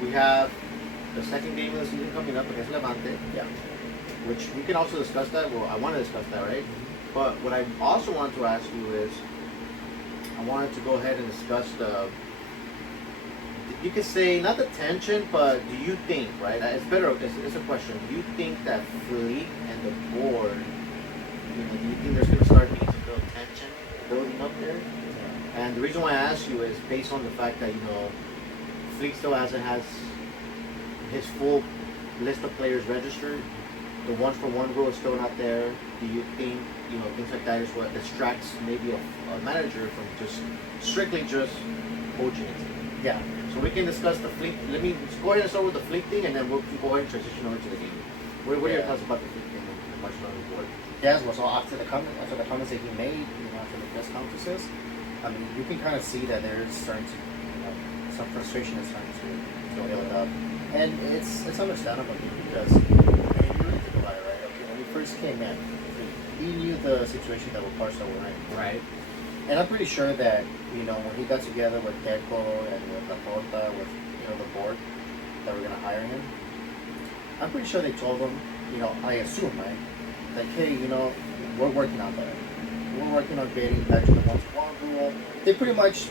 We have the second game of the season coming up against Levante. Yeah. Which we can also discuss that. Well, I want to discuss that, right? But what I also wanted to ask you is, I wanted to go ahead and discuss the, you could say, not the tension, but do you think, right? It's better, it's a question. Do you think that Fleet and the board, do you think there's going to start being some real tension building up there? Yeah. And the reason why I ask you is based on the fact that, Fleet still has his full list of players registered. The one-for-one rule is still not there. Do you think, things like that is what distracts maybe a manager from strictly just coaching it? Yeah. So we can discuss the Fleet. Let me go ahead and start with the Fleet thing, and then we'll go ahead and transition over to the game. What are your thoughts about the Fleet thing and the Barcelona board? Yes, well, so after the comments that he made, after the press conferences, I mean, you can kind of see that there's starting to, some frustration is starting to build up, and it's understandable because I mean, you really think about it, right? Okay, when he first came in, he knew the situation that Barca were in, Right. And I'm pretty sure that when he got together with Deco and with Laporta, with the board that were gonna hire him, I'm pretty sure they told him, I assume, right? Like, hey, we're working on that. We're working on getting back to the one-to-one rule. They pretty much,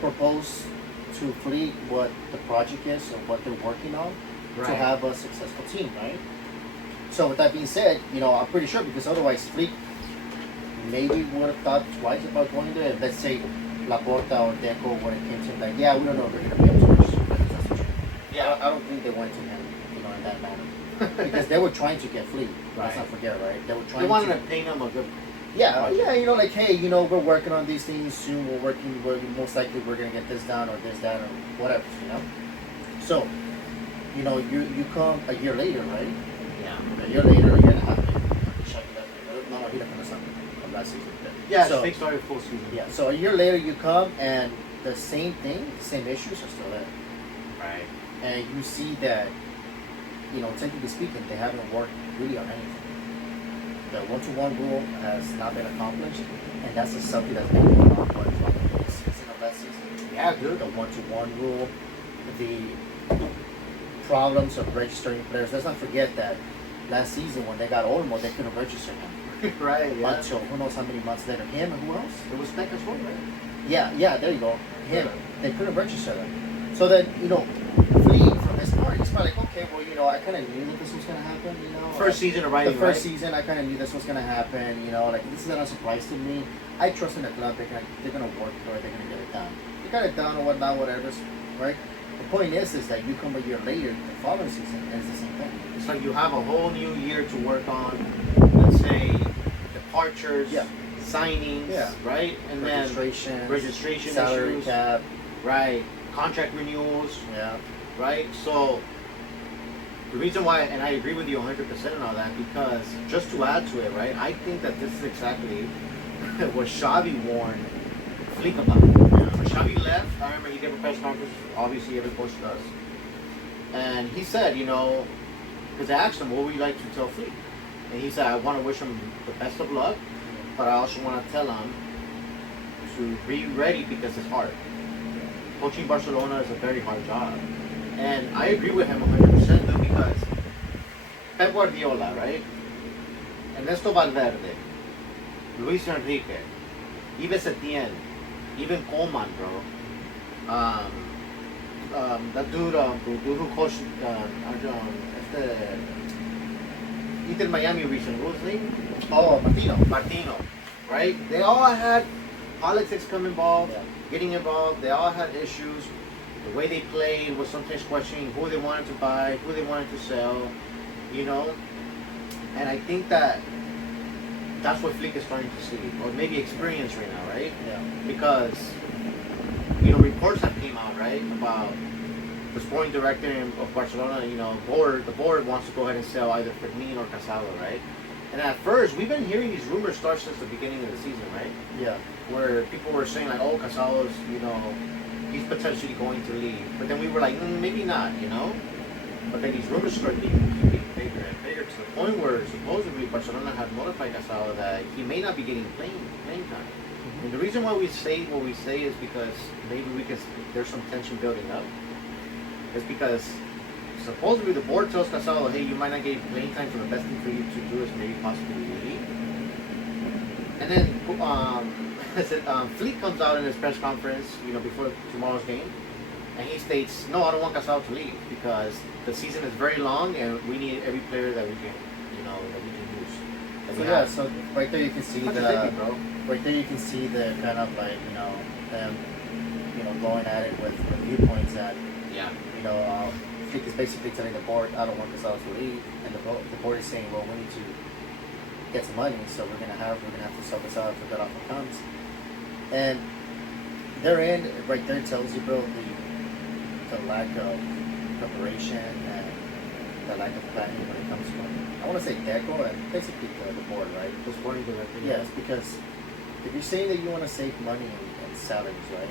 propose to Fleet what the project is or what they're working on to have a successful team, right? So with that being said, I'm pretty sure because otherwise Fleet maybe would have thought twice about going there. Let's say Laporta or Deco when it came to him, like, yeah, we don't know if they're going to be able to register. Yeah, I don't think they went to him, in that manner. Because they were trying to get Fleet. Right. Let's not forget, right? They wanted to pay him a good. Yeah, like, hey, we're working on these things soon. We're most likely we're gonna get this done or this, that, or whatever, So, you come a year later, right? Yeah. A year later, a year and a half later. No, he didn't finish from last season. Yeah, so they started full season. Yeah, so a year later you come and the same thing, the same issues are still there. Right. And you see that, technically speaking, they haven't worked really on anything. The one-to-one rule has not been accomplished, and that's something that's been going on from the season of last season. Yeah, dude. The one-to-one rule, the problems of registering players. Let's not forget that last season when they got Olmo, they couldn't register him. Right, yeah. Until who knows how many months later. Him and who else? It was Tech as well, right? Yeah, there you go. Him. Yeah. They couldn't register them. So then, Fleet from his part, he's probably like, okay, well, I kind of knew that this was going to happen, First season already, the first season, I kind of knew this was going to happen, like, this is not a surprise to me. I trust in the club, they're going to work for it, they're going to get it done. They got it done or whatnot, whatever, right? The point is that you come a year later, the following season, and it's the same thing. It's like you have a whole new year to work on, let's say, departures, signings, right? And registration salary issues, cap, right? Contract renewals, yeah, right? So the reason why, and I agree with you 100% on all that, because just to add to it, right? I think that this is exactly what Xavi warned Flick about. When Xavi left, I remember he gave a press conference, obviously every coach does, and he said, because I asked him, what would you like to tell Flick? And he said, I want to wish him the best of luck, but I also want to tell him to be ready because it's hard. Coaching Barcelona is a very hard job. And I agree with him 100% though, because Pep Guardiola, right? Ernesto Valverde, Luis Enrique, even Setien, even Coleman, bro. That dude who coached Inter Miami recently, what was his name? Oh, Martino, right? They all had politics getting involved. They all had issues. The way they played was sometimes questioning who they wanted to buy, who they wanted to sell, And I think that's what Flick is starting to see, or maybe experience right now, right? Yeah. Because, reports have came out, right, about the sporting director of Barcelona, the board wants to go ahead and sell either Fermin or Casado, right? And at first, we've been hearing these rumors start since the beginning of the season, right? Yeah. Where people were saying like, oh, Casado's, he's potentially going to leave. But then we were like, maybe not, But then these rumors started getting bigger and bigger to the point where supposedly Barcelona had notified Casado that he may not be getting playing time. Mm-hmm. And the reason why we say what we say is because maybe there's some tension building up. is because supposedly the board tells Casado, hey, you might not get playing time, so the best thing for you to do is maybe possibly leave. And then I said, Fleet comes out in his press conference, before tomorrow's game, and he states, no, I don't want Casado to leave because the season is very long and we need every player that we can, that we can use. So yeah, so right there you can see What the you thinking, bro? right there you can see the kind of like them going at it with viewpoints that Yeah. Flick is basically telling the board, I don't want Casado to leave, and the board is saying, well, we need to get some money, so we're gonna have to sell this out if that offer comes. And therein right there tells you, bro, the lack of preparation and the lack of planning when it comes to, I want to say Deco and basically the board, right? The sporting director. Yes, because if you're saying that you want to save money and salaries, right?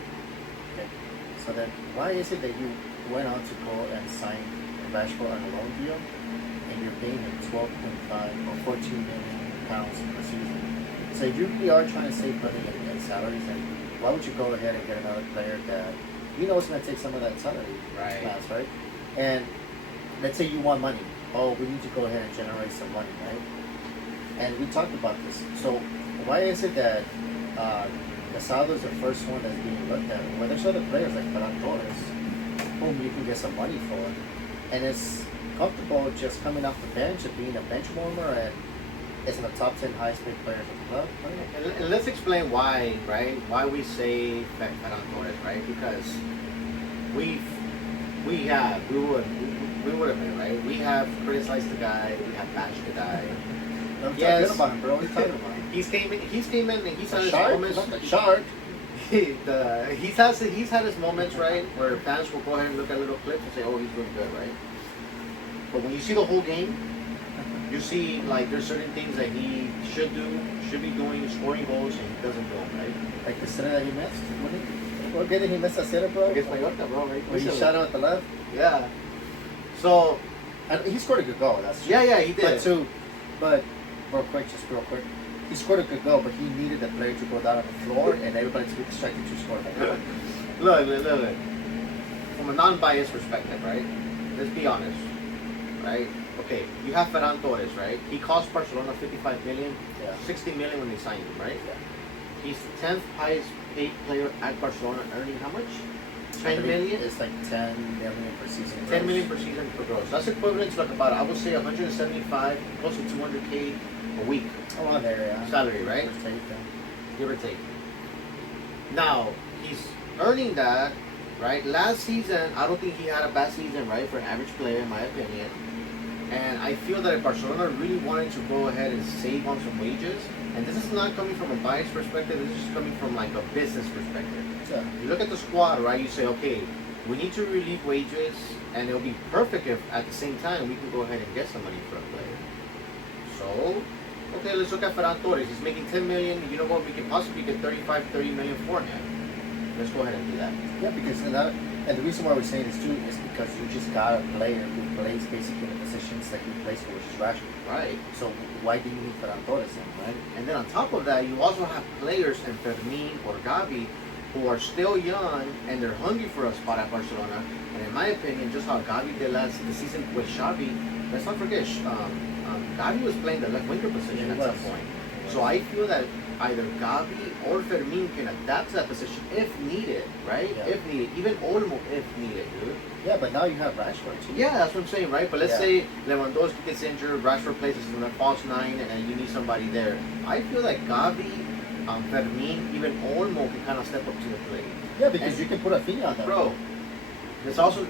Okay. So then why is it that you went on to go and sign Rashford on a loan deal and you're paying him 12.5 or 14 million pounds per season? So if you really are trying to save money and salaries, then why would you go ahead and get another player that you know is going to take some of that salary class, right? And let's say you want money. Oh, we need to go ahead and generate some money, right? And we talked about this. So why is it that Casado is the first one that's being looked at? Well, there's other players like Ferran Torres, whom you can get some money for, and it's comfortable just coming off the bench and being a bench warmer, and it's in the top 10 highest paid players of the club. And let's explain why, right? Why we say Ferran Torres, right? Because we would admit, right? We have criticized the guy, we have bashed the guy. Don't talk good about him, bro. What are you talking about? He's came in and he's had his Shark? moments. Not the shark. He's had his moments, right, where fans will go ahead and look at little clips and say, oh, he's doing good, right? But when you see the whole game, you see like there's certain things that he should be doing, scoring goals, and he doesn't do them, right? Like the center that he missed. What game did he miss that center, bro? Against Mallorca, bro, right? Where he shot him at the left. Yeah. So. And he scored a good goal. That's true. Yeah, he did. But real quick, he scored a good goal, but he needed the player to go down on the floor and everybody to be distracted to score. Look. From a non-biased perspective, right? Let's be honest, right? Okay, you have Ferran Torres, right? He cost Barcelona 55 million, 60 million when they signed him, right? Yeah. He's the 10th highest paid player at Barcelona, earning how much? 10 million? It's like 10 million per season. 10 million per season for gross. That's equivalent to like about, I would say, 175, close to 200K a week. Around there, yeah. Salary, right? Give or take. Now, he's earning that, right? Last season, I don't think he had a bad season, right, for an average player, in my opinion. And I feel that if Barcelona really wanted to go ahead and save on some wages, and this is not coming from a biased perspective, this is just coming from like a business perspective. Yeah. You look at the squad, right? You say, okay, we need to relieve wages, and it'll be perfect if at the same time we can go ahead and get somebody for a player. So, okay, let's look at Ferran Torres. He's making 10 million. You know what? We can possibly get 35, 30 million for him. Let's go ahead and do that. Yeah, because and the reason why we're saying this too is because you just got a player who plays basically the positions that he plays for, which is Rashford. Right. So why do you need Ferran Torres then, right? And then on top of that, you also have players in Fermin or Gavi who are still young and they're hungry for a spot at Barcelona. And in my opinion, just how Gavi did the season with Xavi, let's not forget, Gavi was playing the left winger position at some point. So I feel that either Gavi or Fermin can adapt to that position if needed, right? Yeah. If needed. Even Olmo if needed, dude. Yeah, but now you have Rashford too. Yeah, that's what I'm saying, right? But let's say Lewandowski gets injured, Rashford plays as a false nine, and you need somebody there. I feel like Gavi, Fermin, even Olmo can kind of step up to the plate. Yeah, because you can put a finger on them. Bro, let's also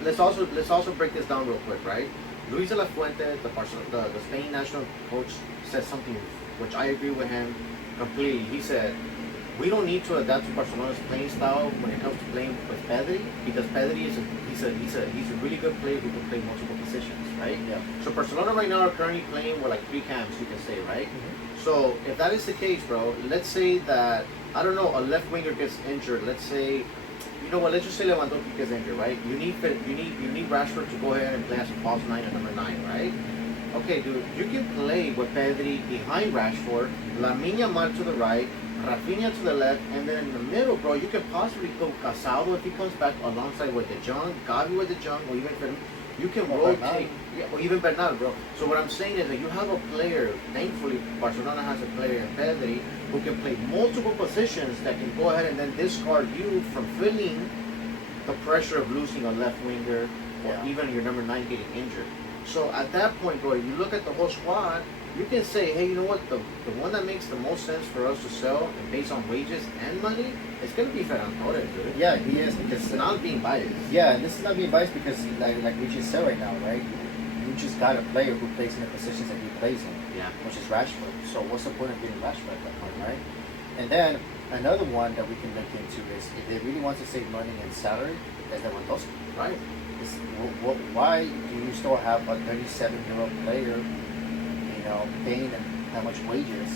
break this down real quick, right? Luis de la Fuente, the Spain national coach, said something which I agree with him completely. He said, we don't need to adapt to Barcelona's playing style when it comes to playing with Pedri, because Pedri he's a really good player who can play multiple positions, right? Yeah. So Barcelona right now are currently playing with like 3 cams, you can say, right? Mm-hmm. So if that is the case, bro, let's say that, I don't know, a left winger gets injured. Let's say, you know what? Let's just say Lewandowski gets injured, right? You need Rashford to go ahead and play as a false 9 and number 9, right? Okay, dude, you can play with Pedri behind Rashford, Lamine Yamal to the right, Rafinha to the left, and then in the middle, bro, you could possibly put Casado if he comes back alongside with De Jong, Gavi with De Jong, or even you can Or rotate, Bernal. yeah, or even Bernal, bro. So what I'm saying is that you have a player. Thankfully, Barcelona has a player in Pedri who can play multiple positions that can go ahead and then discard you from feeling the pressure of losing a left winger or Yeah. even your number 9 getting injured. So at that point, bro, you look at the whole squad, you can say, hey, you know what? The one that makes the most sense for us to sell and based on wages and money, it's going to be Ferran Torres, dude. Yeah, he is because It's not being biased. Yeah, and this is not being biased because like we just said right now, right? You just got a player who plays in the positions that he plays in, Yeah. which is Rashford. So what's the point of getting Rashford at that point, right? And then another one that we can look into is if they really want to save money and salary, is Lewandowski. Right. Why do you still have a 37-year-old player, paying them that much wages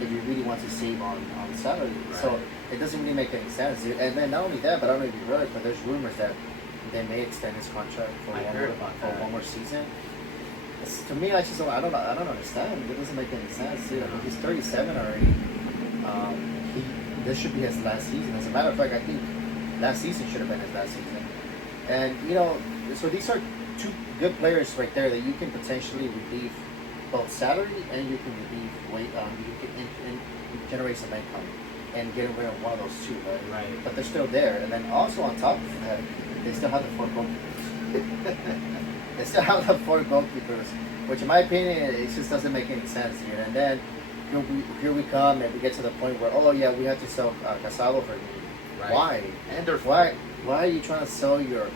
if you really want to save on salary? Right. So it doesn't really make any sense. And then not only that, but I don't know if you heard, but there's rumors that they may extend his contract for I heard about that. one more season. To me, I don't understand. It doesn't make any sense. Dude. I mean, he's 37 already. This should be his last season. As a matter of fact, I think last season should have been his last season. And so these are two good players right there that you can potentially relieve both salary and you can relieve weight. You can generate some income and get rid of one of those two, right? Right. But they're still there. And then also on top of that, they still have the 4 goalkeepers. They still have the 4 goalkeepers, which in my opinion, it just doesn't make any sense, dude. And then here we come and we get to the point where, oh yeah, we have to sell Casado for me. Right. Why? And they're Why are you trying to sell your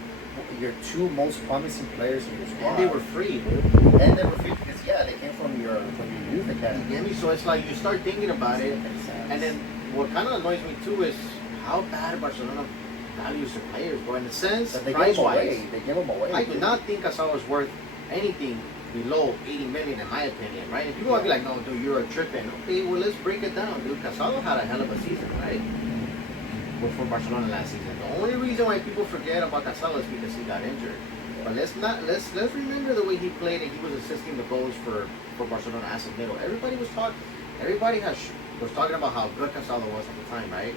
2 most promising players in your squad? And they were free, dude. And they were free because they came from your youth You academy. get me? So it's like you start thinking about it, and then what kind of annoys me too is how bad Barcelona values their players, bro. In a sense, But they give price them wise, away. They give them away. I do not think Casado is worth anything below 80 million, in my opinion, right? If you want to be like, no, dude, you're a tripping. Okay, well, let's break it down, dude. Casado had a hell of a season, right? For Barcelona last season. The only reason why people forget about Casado is because he got injured. But let's remember the way he played and he was assisting the goals for Barcelona as a middle. Everybody was was talking about how good Casado was at the time, right?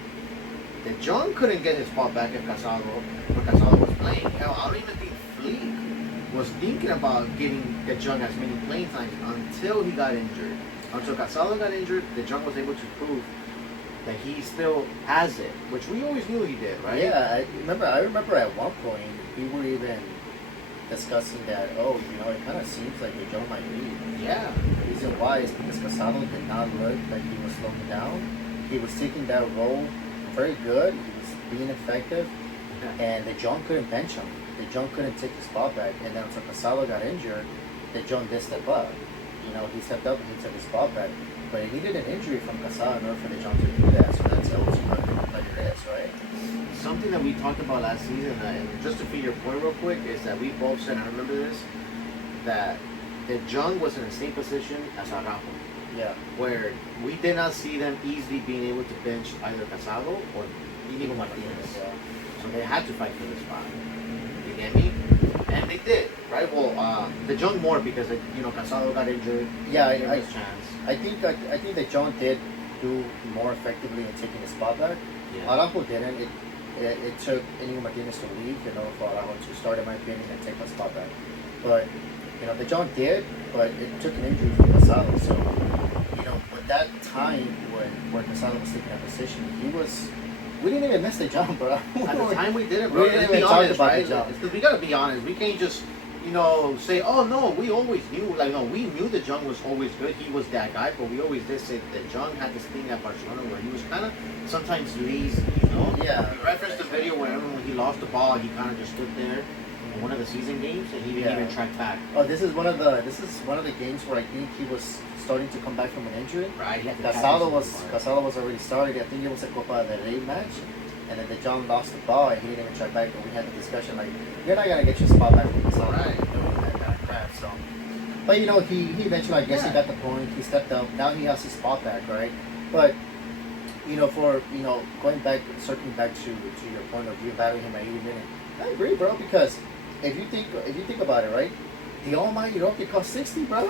De Jong couldn't get his spot back if Casado was playing. Hell, I don't even think Fleek was thinking about giving De Jong as many playing times until he got injured. Until Casado got injured, De Jong was able to prove that he still has it, which we always knew he did, right? Yeah, I remember at one point we were even discussing that. Oh, it kind of seems like De Jong might leave. Yeah. The reason why is because Casado did not look like he was slowing down. He was taking that role very good. He was being effective, and De Jong couldn't bench him. De Jong couldn't take his spot back, and then until Casado got injured, De Jong did step up. He stepped up and he took his spot back. But he needed an injury from Casado in order for De Jong to do that. So that tells you what the player is, right? Something that we talked about last season, and just to feed your point real quick, is that we both said, I remember this, that De Jong was in the same position as Araujo, Yeah. where we did not see them easily being able to bench either Casado or Inigo Martinez. Yeah. So they had to fight for the spot. You get me? And they did, right? Well, De Jong more because Casado got injured. Yeah, They gave him his chance. I think that John did do more effectively in taking the spot back. Yeah. Araujo didn't. It took Inigo Martinez to leave, for Araujo to start, in my opinion, and take the spot back. But the John did, but it took an injury from Casado. So with that time where Casado was taking that position, we didn't even miss the John, bro. At the time we didn't, bro. We didn't Let's even be talk honest, about right? the John. Because we gotta be honest. We can't just say, oh no, we always knew. Like no, we knew that Jung was always good. He was that guy, but we always did say that Jung had this thing at Barcelona where he was kind of sometimes lazy. Yeah. We referenced the video where when he lost the ball, he kind of just stood there in one of the season games, and he didn't even track back. Oh, this is one of the games where I think he was starting to come back from an injury. Right. He had to Casado catch was already started. I think it was a Copa del Rey match. And then John lost the ball and he didn't even track back, but we had the discussion like, you're not gonna get your spot back from Casado. Right. That kind of crap. So, but he eventually, I guess he got the point. He stepped up. Now he has his spot back, right? But going back, circling back to your point of you valuing him at 80 million, I agree, bro. Because if you think about it, right? The Almighty Roque cost 60, bro.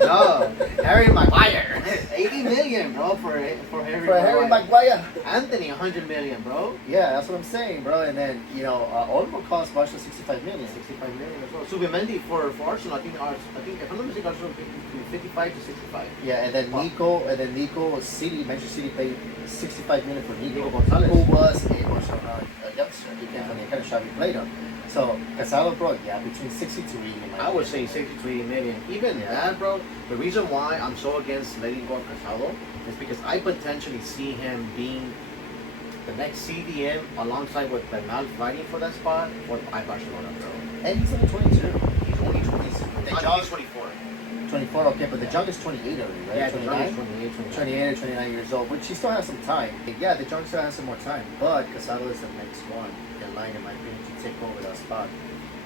No, Harry Maguire, 80 million, bro, for Harry. For Harry Maguire. Anthony, 100 million, bro. Yeah, that's what I'm saying, bro. And then Oliver cost Barca 65 million. 65 million as well. Subimendi for Arsenal, I think if I'm not mistaken, Arsenal paid between 55 to 65. Yeah, and then Nico City, Manchester City paid 65 million for Nico Gonzalez, who was a Barcelona youngster. He came from the kind of Xavi played him. So Casado, bro, yeah, between 60 to 80. I would say 60 to 80 million. Even that, bro. The reason why I'm so against letting go of Casado is because I potentially see him being the next CDM alongside with Bernal fighting for that spot for Barcelona, bro. And he's only 22. He's only 20. He's 24. 24, okay, but the Jung is 28 already, right? Yeah, 29? 28 or 29 years old, which he still has some time. Yeah, the Jung still has some more time, but Casado is the next one in line, in my opinion, to take over that spot.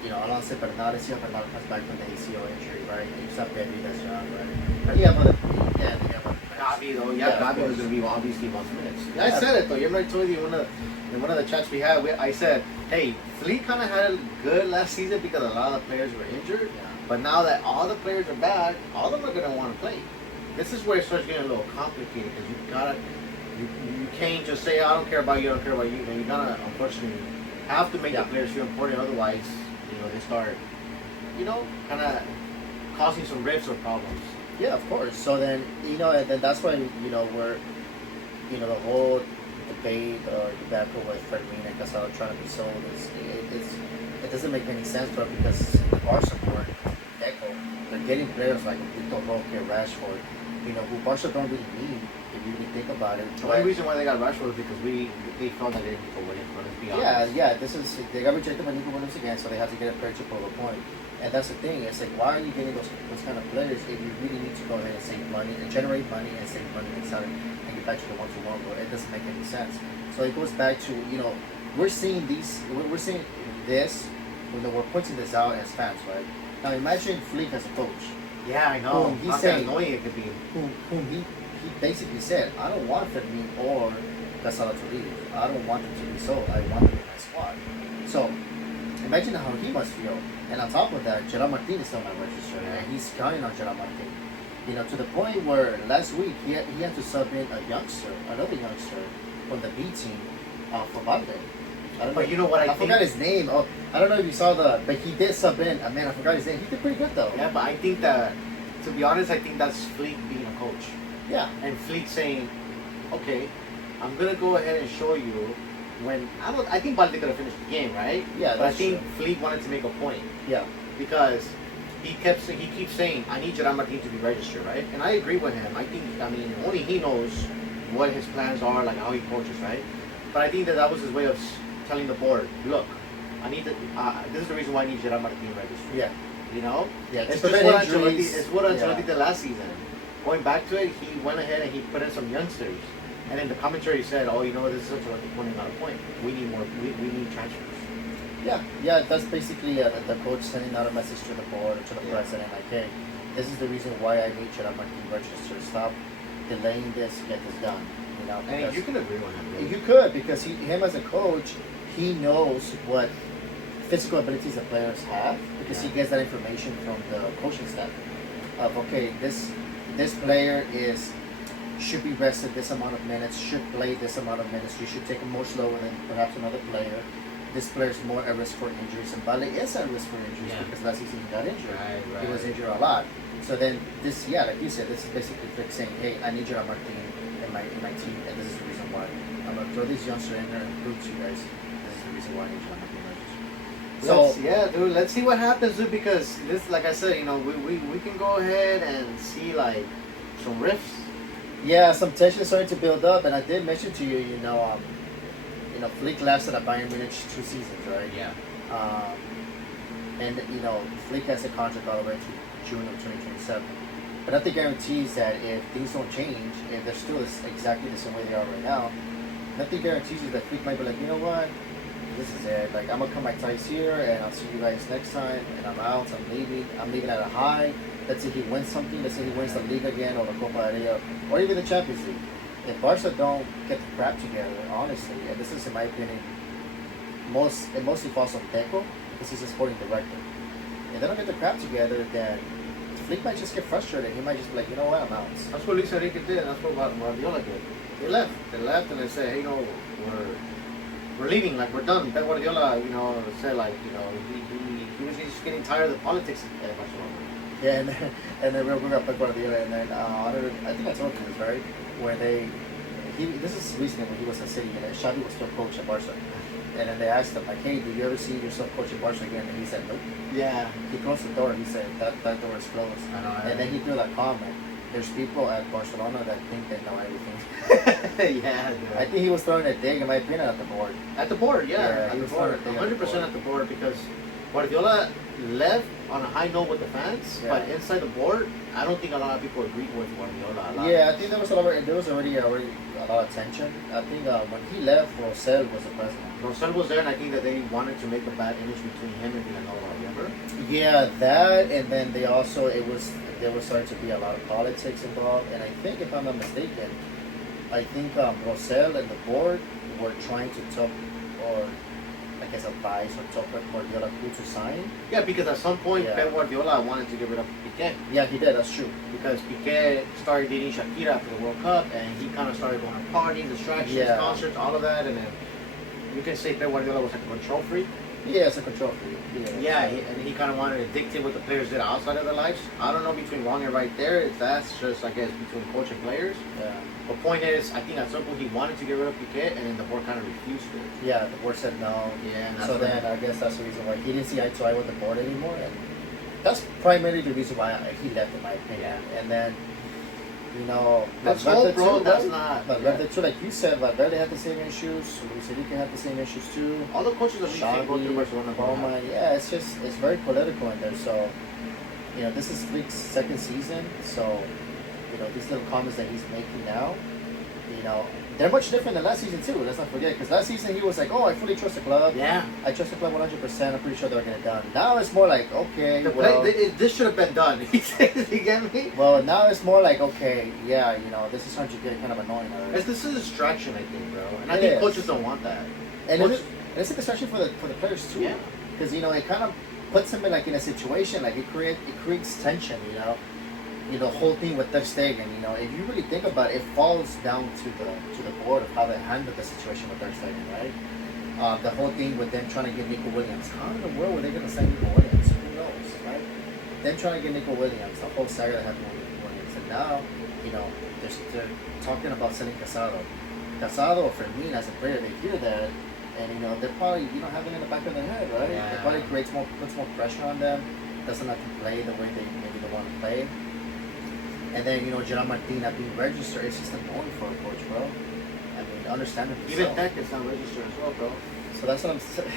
Alonso Bernal comes back from the ACL injury, right? And you saw Pedri, that's young, right? But Gabi, though, Gabi was going to be obviously most minutes. Yeah, I said it, though. You remember I told you in one of the chats we had, I said, hey, Fleet kind of had a good last season because a lot of the players were injured. Yeah. But now that all the players are back, all of them are going to want to play. This is where it starts getting a little complicated because you can't just say, I don't care about you, I don't care about you. And you gotta, unfortunately, have to make the players feel important. Otherwise, they start, kind of causing some rifts or problems. Yeah, of course. So then, and then that's why, we're, the whole debate or debacle with Fermin and Casado trying to be sold it doesn't make any sense, bro, because the Barca board, they're getting players like Victor Roque, Rashford, who Barca don't really need if you really think about it. The only reason why they got Rashford is because they felt that they didn't go Williams, let's be honest. Yeah, they got rejected by Nico Williams again, so they had to get a player to prove a point. And that's the thing, it's like, why are you getting those kind of players if you really need to go ahead and save money and generate money and save money and sell it and get back to the one-to-one, but it doesn't make any sense. So it goes back to, we're seeing this when we're pointing this out as fans, right? Now imagine Flick as a coach. Yeah, I know. He's saying, annoying it could be. Whom he basically said, I don't want Fermin or Casado to leave. I don't want them to be sold. I want them in my squad. So imagine how he must feel. And on top of that, Gerard Martin is still not registered. And he's counting on Gerard Martin. To the point where last week he had to sub in another youngster from the B team for Valde. But you know what I forgot his name. Oh, I don't know if you saw but he did sub in. Man, I forgot his name. He did pretty good though. Yeah, but I think that, to be honest, I think that's Fleet being a coach. Yeah. And Fleet saying, okay, I'm gonna go ahead and show you when I think Valde could have finished the game, right? Yeah, but I think true. Fleet wanted to make a point. Yeah. Because he keeps saying, I need Gerard Martin to be registered, right? And I agree with him. Only he knows what his plans are, like how he coaches, right? But I think that was his way of telling the board, look, I need to. This is the reason why I need Gerard Martin registered. Yeah. Yeah. It's just what Ancelotti did last season. Going back to it, he went ahead and he put in some youngsters, and then the commentary said, "Oh, this is Ancelotti pointing out a point. We need more. We need transfers." Yeah. That's basically the coach sending out a message to the board, to the president, like, hey, this is the reason why I need Gerard Martin registered. Stop delaying this. Get this done. And you can agree with him. Really. You could, because him as a coach, he knows what physical abilities the players have, because he gets that information from the coaching staff. Of okay, this player should be rested this amount of minutes, should play this amount of minutes. You should take him more slower than perhaps another player. This player is more at risk for injuries, and Bale is at risk for injuries because last season he got injured. Right. He was injured a lot. So then like you said, this is basically Flick saying, hey, I need Gerard Martin in my team, and this is the reason why. I'm gonna throw these youngsters in there and prove to you guys this is the reason why I need Gerard Martin. So let's see what happens, dude. Because this, like I said, we can go ahead and see like some rifts. Yeah, some tension starting to build up, and I did mention to you, Flick lasted at Bayern Munich 2 seasons, right? Yeah. And Flick has a contract all the way to June of 2027. But nothing guarantees that if things don't change, if they're still exactly the same way they are right now, nothing guarantees you that Flick might be like, you know what, this is it. Like, I'm gonna cut my ties here, and I'll see you guys next time. And I'm out. I'm leaving at a high. Let's say he wins something. Let's say he wins the league again, or the Copa del Rey, or even the Champions League. If Barca don't get the crap together, honestly, and this is in my opinion, it mostly falls on Deco because he's a sporting director. if they don't get their crap together, then Flick might just get frustrated. He might just be like, you know what, I'm out. That's what Luis Enrique did. That's what Guardiola did. They left. They left and they said, hey, we're leaving. Like, we're done. Pep Guardiola, said like, he was just getting tired of the politics at Barcelona. Yeah, and then we're going to Pep Guardiola, and then I think I told you this, right? Where this is recently when he was in City, and Xavi was still coach at Barca. And then they asked him, like, hey, do you ever see yourself coaching Barca again? And he said, nope. Yeah. He closed the door. He said, that door is closed. I know. And then he threw that comment. There's people at Barcelona that think they know everything. Yeah. Dude. I think he was throwing a dig, in my opinion, at the board. At the board, yeah. He At was the board. throwing a dig 100% at the board because Guardiola left on a high note with the fans, Yeah. but inside the board, I don't think a lot of people agreed with Guardiola. Yeah, I think there was already a lot of tension. I think when he left, Rosell was the president. Rosell was there, and I think that they wanted to make a bad image between him and Villanova, remember? Yeah, that, and then there was starting to be a lot of politics involved. And I think, if I'm not mistaken, I think Rosell and the board were trying to talk, or I guess advise or talk with Guardiola to sign. Yeah, because at some point, Yeah. Pep Guardiola wanted to get rid of Piqué. Yeah, he did. That's true. Because Piqué started dating Shakira after the World Cup, and he kind of started going to parties, distractions, Yeah. concerts, all of that, and then you can say Pep Guardiola was like a control freak. Yeah, it's a control freak. Yeah, and he kind of wanted to dictate what the players did outside of their lives. I don't know between wrong and right there. That's just, I guess, between coach and players. Yeah. The point is, I think at some point he wanted to get rid of Piqué, and then the board kind of refused it. Yeah, the board said no. Yeah, and that's So then I guess that's the reason why he didn't see eye to eye with the board anymore, and that's primarily the reason why he left, in my opinion. Yeah. And then, That's Valverde all, bro. too, That's right? not. Valverde too, like you said, Valverde had the same issues. Luis Enrique had the same issues too. All the coaches that we think go through Barcelona. Roma, yeah, it's very political in there. So, this is Flick's second season. So, these little comments that he's making now, they're much different than last season too. Let's not forget, because last season he was like, "Oh, I fully trust the club. Yeah. I trust the club 100%. I'm pretty sure they're gonna get done." Now it's more like, okay, This should have been done. You get me? well, now it's more like, okay, yeah, this is starting to get kind of annoying already. This is a distraction, I think, bro. And I It think is. coaches don't want that. And Coach- it's a distraction for the players too. Yeah. Because it kind of puts them in a situation like it creates tension. The whole thing with Ter Stegen. If you really think about it, it falls down to the board of how they handle the situation with Ter Stegen, right? The whole thing with them trying to get Nico Williams. How in the world were they going to sign Nico Williams? Who knows, right? Them trying to get Nico Williams, the whole saga that happened with Nico Williams, and now they're talking about selling Casado. Casado or Fermin as a player, they hear that. And they're probably have it in the back of their head, right? Yeah. It probably puts more pressure on them. Doesn't let them play the way they want to play. And then Gerard Martin not being registered, it's just annoying for a coach, bro. I mean, understandably Even so. Tech is not registered as well, bro. So that's what I'm saying.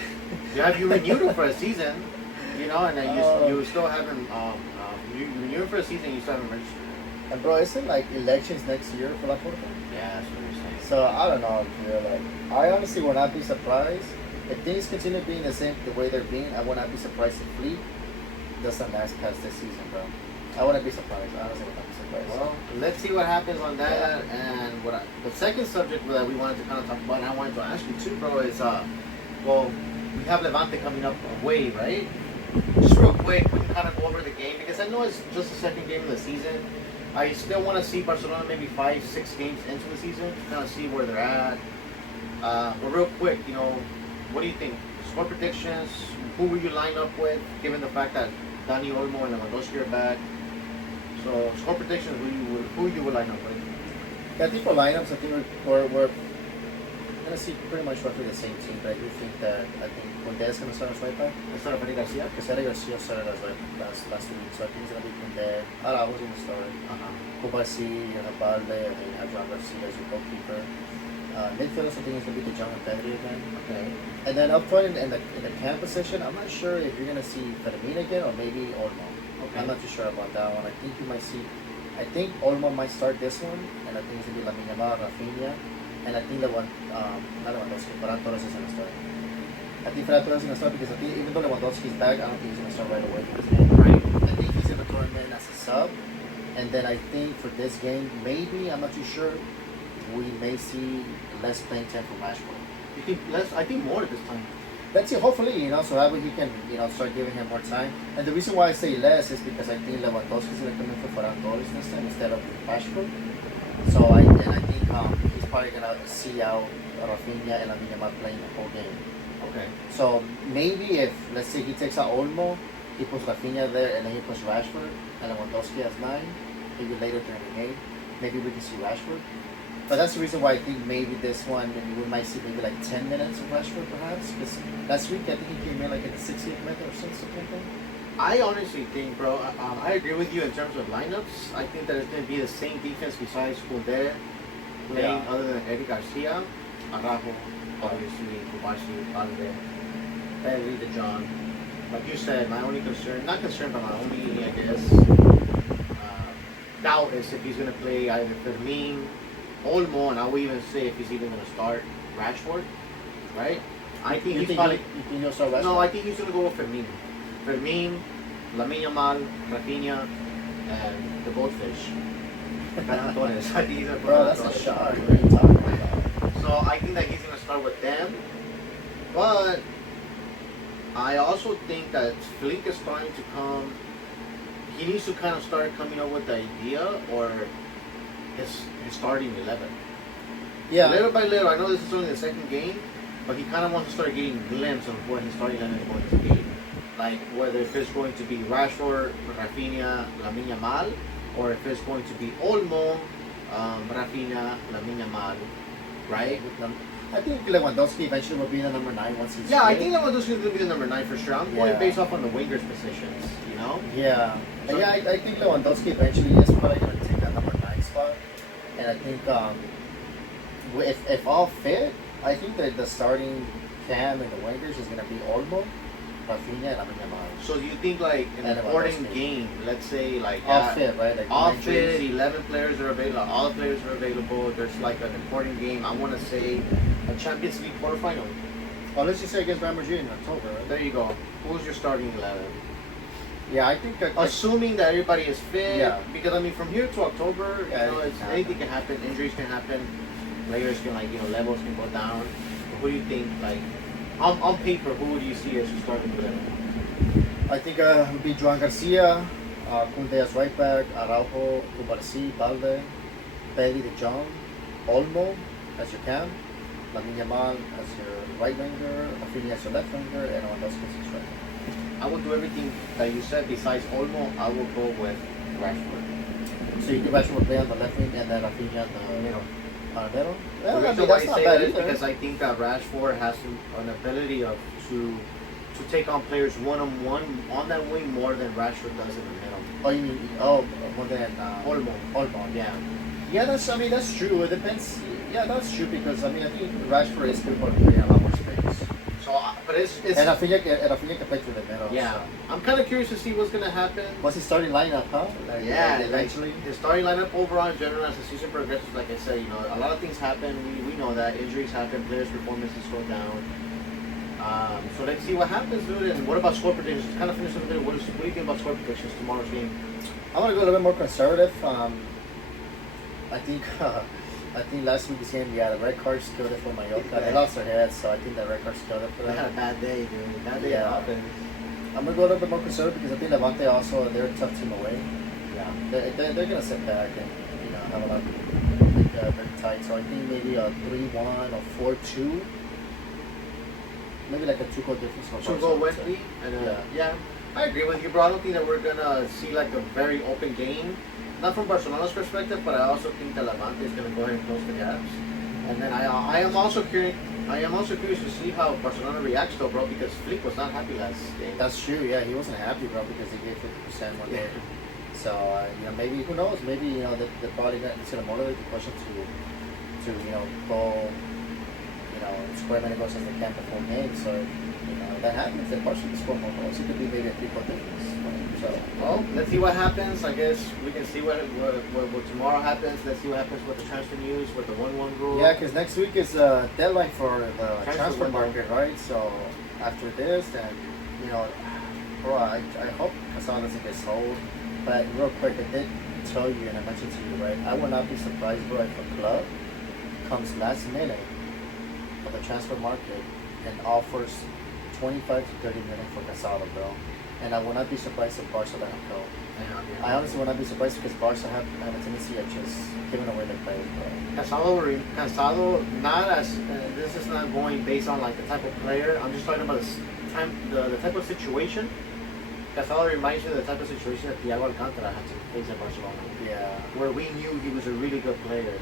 You renewed him for a season, and then you still haven't. You renewed him for a season, you still haven't registered. And bro, isn't like elections next year for La Porta? Yeah, that's what you're saying. So I don't know, dude. Like, I honestly will not be surprised if things continue being the way they're being. I will not be surprised if Fleet doesn't last past this season, bro. I wouldn't be surprised. I honestly would not be surprised. Well, let's see what happens on that. And the second subject that we wanted to kind of talk about, and I wanted to ask you too, bro, is we have Levante coming up away, right? Just real quick, we can kind of go over the game because I know it's just the second game of the season. I still want to see Barcelona maybe 5-6 games into the season to kind of see where they're at. But real quick, what do you think? Score predictions. Who will you line up with, given the fact that Dani Olmo and Lewandowski are back? So score predictions. Who you would line up with? Yeah, I think for lineups, I think we're gonna see pretty much roughly the same team. But I do think that Koundé is gonna start as right back. Instead of Federico Garcia. Because Federico Garcia started as last week, so I think it's gonna be Koundé. Araujo's gonna start. Kubasi, Balde, and then you have John Garcia as your goalkeeper. Midfielders, I think it's gonna be De Jong and Pedri again. Okay. And then up front in the cam position, I'm not sure if you're gonna see Fermin again or maybe Olmo. Okay. I'm not too sure about that one. I think you might see. I think Olmo might start this one, and I think it's gonna be Lamine Yamal, Rafinha, and I think not Lewandowski, Ferran Torres is gonna start. I think Ferran Torres is gonna start because I think even though Lewandowski's back, I don't think he's gonna start right away for this game. Right. I think he's gonna throw him in as a sub, and then I think for this game, maybe I'm not too sure. We may see less playing time for Rashford. You think less? I think more at this time. let's see. Hopefully, so that way he can, start giving him more time. And the reason why I say less is because I think Lewandowski's gonna come in for Ferran Torres this time instead of Rashford. So I think he's probably gonna see out Rafinha and Lamine Yamal playing the whole game. Okay. So maybe if, let's say, he takes out Olmo, he puts Rafinha there, and then he puts Rashford and Lewandowski as 9. Maybe later during the game, maybe we can see Rashford. But that's the reason why I think maybe this one we might see maybe like 10 minutes of Rashford perhaps. Because last week I think he came in like in the 60th minute or something like that. I honestly think, bro, I agree with you in terms of lineups. I think that it's going to be the same defense besides Koundé playing other than Eric Garcia, Araujo, obviously, Kubashi, Valde, Pedri, De Jong. Like you said, my only concern, not concern, but my only, I guess, doubt is if he's going to play either Fermin, Olmo, and I would even say if he's even going to start Rashford, right? I think he's probably. You think he'll start Rashford? No, I think he's going to go with Fermin. Fermin, Lamine Yamal, Rafinha, and the Goldfish. Ferran Torres. I think he's going to Bro, that's a shot. What are you talking about? So I think that he's going to start with them. But I also think that Flick is starting to come. He needs to kind of start coming up with the idea or his starting 11. Yeah. Little by little, I know this is only the second game, but he kind of wants to start getting a glimpse of what his starting 11 is going to be. Like whether if it's going to be Rashford, Rafinha, Lamine Yamal, or if it's going to be Olmo, Rafinha, Lamine Yamal, right? I think Lewandowski eventually will be the number 9 once he's Yeah, fit. I think Lewandowski is going to be the number 9 for sure. I'm going Yeah. based off on the wingers positions, you know? Yeah. So- Yeah, I think Lewandowski eventually is probably going to take that number 9 spot. And I think if all fit, I think that the starting cam and the wingers is going to be Olmo, Rafinha, and Lamine Yamal. So do you think like an And important Lewandowski. game, let's say like All fit, right? Like all no fit, injuries. 11 players are available, all the players are available. There's like an important game. I want to say a Champions League quarterfinal. Oh, let's just say against Real Madrid in October, right? There you go. Who's your starting 11? Yeah, I think. Assuming that everybody is fit, Yeah. because I mean from here to October, Yeah, anything can happen. Injuries can happen. Players can levels can go down. But who do you think like on paper? Who would you see as your starting 11? I think it would be Joan Garcia, Koundé as right back, Araujo, Kubarsi, Valde, Pedri, De Jong, Olmo as your cam, Lamine Yamal as your right winger, Rafinha as your left winger, and Lewandowski as your right winger. I would do everything that you said besides Olmo. I will go with Rashford. So you think Rashford will play on the left wing and then Rafinha on the Middle. middle? The Well, I reason mean, why I that's not say bad that is either. because I think that Rashford has an ability to take on players one on one on that wing more than Rashford does in the middle. Oh, you mean more than Olmo. Olmo? Yeah. Yeah, that's true. It depends. Yeah, that's true because I think Rashford is capable of creating a lot more space. So, but it's And Rafinha can play through the middle. yeah. So. I'm kind of curious to see what's gonna happen. What's his starting lineup, huh? Yeah, eventually. like, his starting lineup overall in general as the season progresses, like I said, a lot of things happen. We know that injuries happen, players' performances go down. So let's see what happens, dude. And what about score predictions? Kind of finish the video. What do you think about score predictions tomorrow's game? I'm gonna go a little bit more conservative. I think last week's game, yeah, the red cards killed it for Mallorca. They lost their heads, so I think the red cards killed it for They had a them. bad day, dude. Bad day Yeah. happened. I'm gonna go a little bit more conservative because I think Levante also they're a tough team away. Yeah. They're gonna sit back and have a lot very tight. So I think maybe a 3-1 or 4-2. Maybe like a 2-goal difference. for So Barca, go I would say. Wednesday, and Yeah. yeah, I agree with you, bro. I don't think that we're gonna see like a very open game, not from Barcelona's perspective, but I also think that Levante is gonna go ahead and close the gaps. And then I am also curious. I am also curious to see how Barcelona reacts, though, bro, because Flick was not happy last game. That's true. Yeah, he wasn't happy, bro, because he gave 50% one day. So maybe who knows? Maybe they're probably gonna motivate the person to go square many goals as they can before game. So if that happens, then Barca can score more goals. It could be maybe a 3-4 difference. So Well, let's see what happens. I guess we can see what tomorrow happens. Let's see what happens with the transfer news, with the 1-1 rule. yeah, because next week is deadline for the transfer window. market, right? So after this, then bro, I hope Casal doesn't get sold. But real quick, I did tell you, and I mentioned to you, right? I would not be surprised, bro, if a club comes last minute of the transfer market and offers 25 to 30 million for Casado, bro. And I will not be surprised if Barca let him go. I honestly will not be surprised because Barca have a tendency of just giving away their players, bro. Casado, not as this is not going based on like the type of player. I'm just talking about the type of situation. Casado reminds me of the type of situation that Thiago Alcantara had to face in Barcelona. Yeah. Where we knew he was a really good player.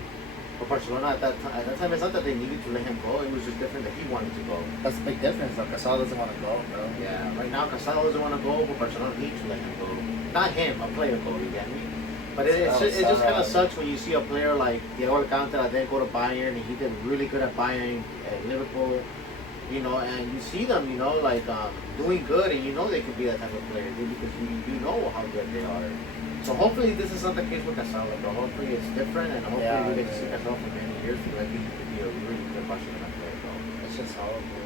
But Barcelona at that time, it's not that they needed to let him go. It was just different that he wanted to go. That's a big difference, though. Casado doesn't want to go, bro. Yeah, right now Casado doesn't want to go, but Barcelona needs to let him go. Not him, a player go, you get me? But it just kind of sucks when you see a player like Diego Alcantara then go to Bayern, and he did really good at Bayern, at Liverpool, you know, and you see them, you know, like doing good, and you know they could be that type of player, dude, because you know how good they are. So hopefully this is not the case with Casado, but hopefully it's different, and hopefully we get to see Casado for many years, because I think he could be a really good Barcelona player, bro. It's just horrible.